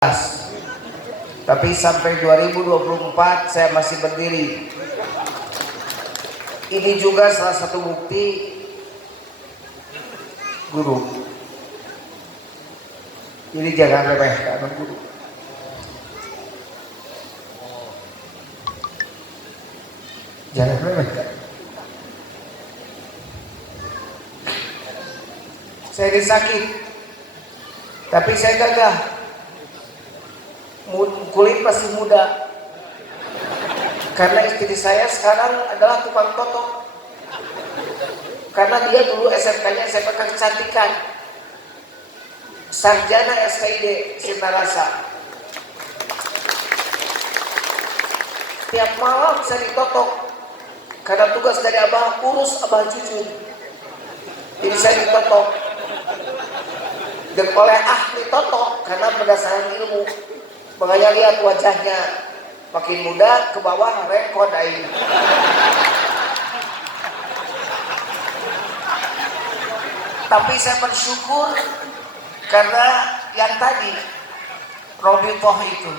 Tapi sampai 2024 saya masih berdiri. Ini juga salah satu bukti guru. Jadi jangan remehkan guru. Jangan remehkan. Saya disakit, tapi saya gagah. Kulit masih muda. Karena istri saya sekarang adalah tukang toto. Karena dia dulu SMK-nya SMK Kecantikan, sarjana SKID Sinarasa. Tiap malam saya ditotok. Karena tugas dari abah urus abah jujur. Jadi saya ditotok. Dan oleh ahli toto karena berdasarkan ilmu. Makanya lihat wajahnya makin muda ke bawah rekod ini. Tapi saya bersyukur karena yang tadi Robitoh itu.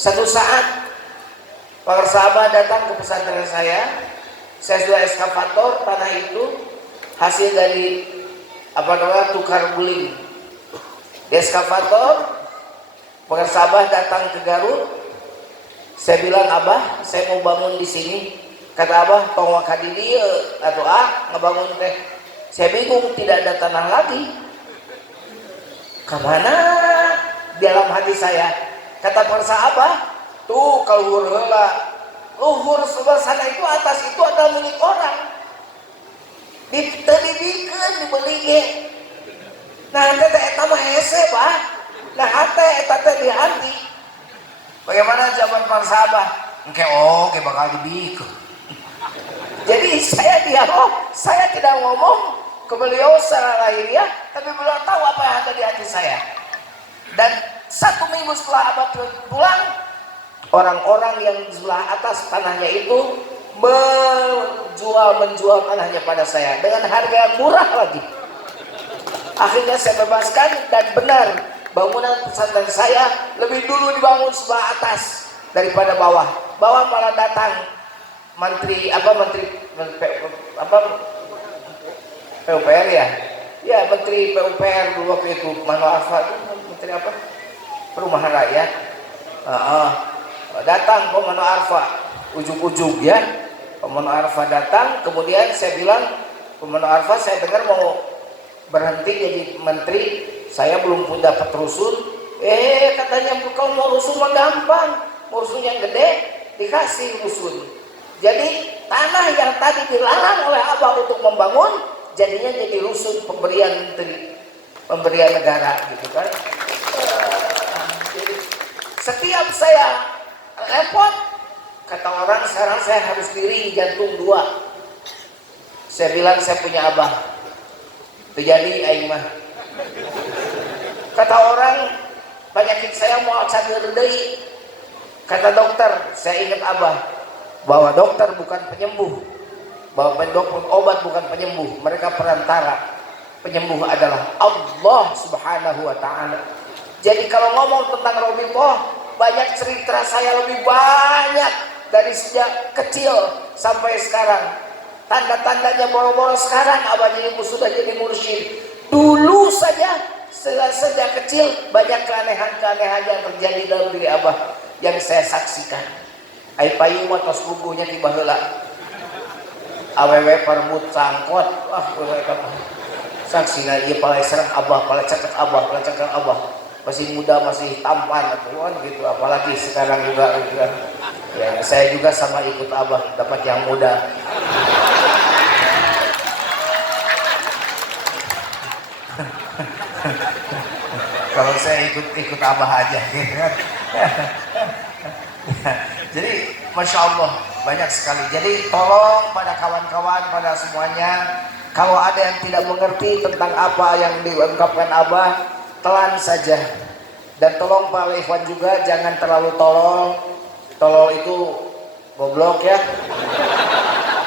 Satu saat para sahabat datang ke pesantren saya sudah eskavator tanah itu hasil dari tukar guling. Di eskavator para sahabat datang ke Garut. Saya bilang, abah, saya mau bangun di sini. Kata abah, tong wakadi dia atau ngebangun teh. Saya bingung, tidak ada tanah lagi. Kemana? Di dalam hati saya. Kata para sahabat, tuh kalau luhur sebelah sana itu, atas itu adalah milik orang. Dibelikan, dibeli. Nah, eta mah hese, Pak. Nah, eta di hati. Bagaimana jawaban para sahabat? Oke, bakal dibikun. Jadi saya dialog, saya tidak ngomong ke beliau secara lahiriah, tapi beliau tahu apa yang ada di hati saya. Dan 1 minggu setelah abah pulang, orang-orang yang di sebelah atas tanahnya itu menjual tanahnya pada saya dengan harga yang murah lagi. Akhirnya saya bebaskan dan benar. Bangunan pesantren saya lebih dulu dibangun sebelah atas daripada bawah. Bawah malah datang PUPR ya? Ya, Menteri PUPR dulu waktu itu, Mano Arfa itu Menteri apa? Perumahan Rakyat. Datang Mano Arfa, ujung-ujung ya. Mano Arfa datang, kemudian saya bilang, Mano Arfa, saya dengar mau berhenti jadi menteri. Saya belum pun dapat rusun. Katanya kalau mau rusun mah gampang, mau rusun yang gede dikasih rusun. Jadi tanah yang tadi dilarang oleh abah untuk membangun jadinya jadi rusun pemberian menteri, pemberian negara gitu kan. Jadi setiap saya repot, kata orang sekarang saya harus diri jantung 2. Saya bilang saya punya abah, terjadi aing mah. Kata orang penyakit saya mau cager deui. Kata dokter, saya ingat abah bahwa dokter bukan penyembuh, bahwa dokter obat bukan penyembuh, mereka perantara. Penyembuh adalah Allah Subhanahu wa Ta'ala. Jadi kalau ngomong tentang Robitoh, banyak cerita saya lebih banyak dari sejak kecil sampai sekarang. Tanda-tandanya boro-boro sekarang abahnya ibu sudah jadi mursyid. Dulu saja sejak kecil banyak keanehan-keanehan yang terjadi dalam diri abah yang saya saksikan. Ai payung mah tos guguhnya ti baheula. Awewe permut sangkot, saksina ieu palai serang abah, palai cakep abah. Masih muda, masih tampan atuan gitu, apalagi sekarang juga gitu kan. Ya, saya juga sama ikut abah dapat yang muda. Kalau saya ikut abah aja gitu kan. Jadi Masya Allah banyak sekali. Jadi tolong pada kawan-kawan, pada semuanya, kalau ada yang tidak mengerti tentang apa yang diungkapkan abah, telan saja. Dan tolong Pak Ikhwan juga jangan terlalu tolol. Tolol itu goblok ya,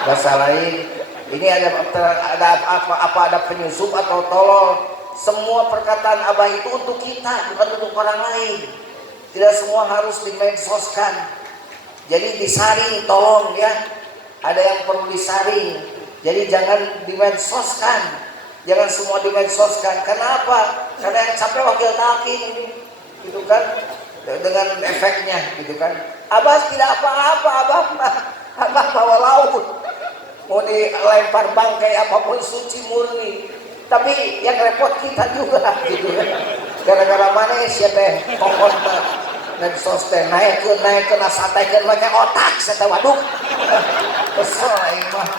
bahasa lain. Ini ada penyusup atau tolol. semua perkataan Abah itu untuk kita, bukan untuk orang lain. Tidak semua harus dimedsoskan. Jadi disaring, tolong ya. Ada yang perlu disaring. Jadi jangan dimedsoskan. Jangan semua dimedsoskan. Kenapa? Karena yang sampai wakil talqin ini, gitu kan? Dengan efeknya, gitu kan? Abah tidak apa-apa, Abah bawa laut. Mau dilempar bangkai apapun suci murni. Tapi yang repot kita juga, gitu kan? Gara-gara mana sih teh kokon dan sos teh naik ke nasatekeun make otak saya waduh. Kesel mah.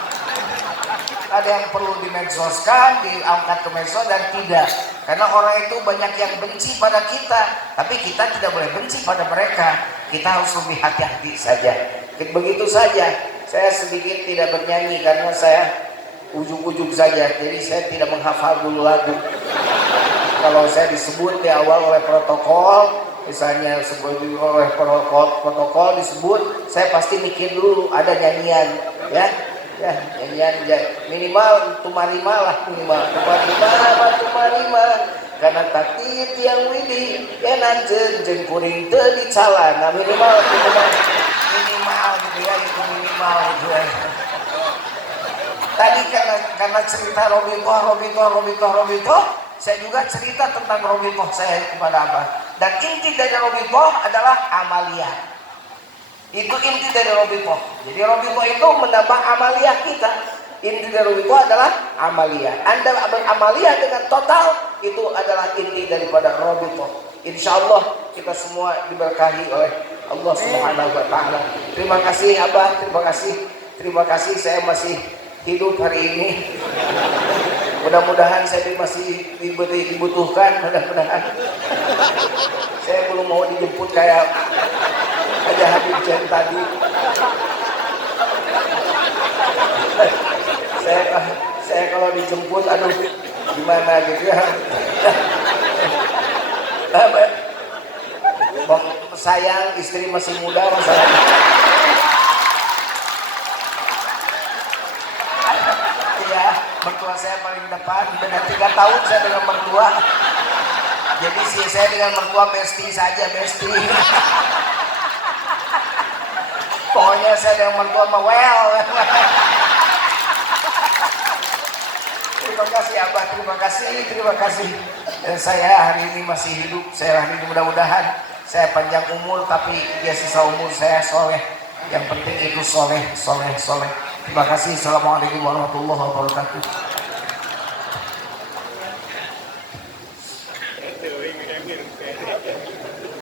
Ada yang perlu dimedsoskan, diangkat ke medsos dan tidak. Karena orang itu banyak yang benci pada kita, tapi kita tidak boleh benci pada mereka. Kita harus lebih hati-hati saja. Begitu saja. Saya sedikit tidak bernyanyi karena saya ujuk-ujuk saja. Jadi saya tidak menghafal dulu lagu. Kalau saya disebut di awal oleh protokol, misalnya oleh protokol disebut, saya pasti mikir dulu ada nyanyian, ya nyanyian minimal tumarima lah, minimal tumarima karena takdir yang widi nanjen jeung kuring teu dicalan. Nah minimal gitu ya, itu minimal gitu ya. Tadi karena cerita Robitoh, saya juga cerita tentang Robitoh saya kepada Abah. Dan inti dari Robitoh adalah amaliyah. Itu inti dari Robitoh. Jadi Robitoh itu menambah amaliyah kita. Inti dari Robitoh adalah amaliyah. Anda beramaliyah dengan total, itu adalah inti daripada Robitoh. Insya Allah kita semua diberkahi oleh Allah Subhanahu Wa Taala. Terima kasih Abah, terima kasih saya masih hidup hari ini. Mudah-mudahan saya masih dibutuhkan, mudah-mudahan. Saya belum mau dijemput kayak Aja Habib Jen tadi. Saya kalau dijemput, aduh gimana gitu ya. Sayang istri masih muda masalahnya. Mertua saya paling depan, beda 3 tahun saya dengan mertua. Jadi saya dengan mertua bestie saja, bestie. Pokoknya saya dengan mertua mah well. Terima kasih Abah, terima kasih. Dan saya hari ini masih hidup, saya hari ini mudah-mudahan saya panjang umur, tapi ya sisa umur saya soleh. Yang penting itu soleh. Terima kasih. Assalamualaikum warahmatullahi wabarakatuh.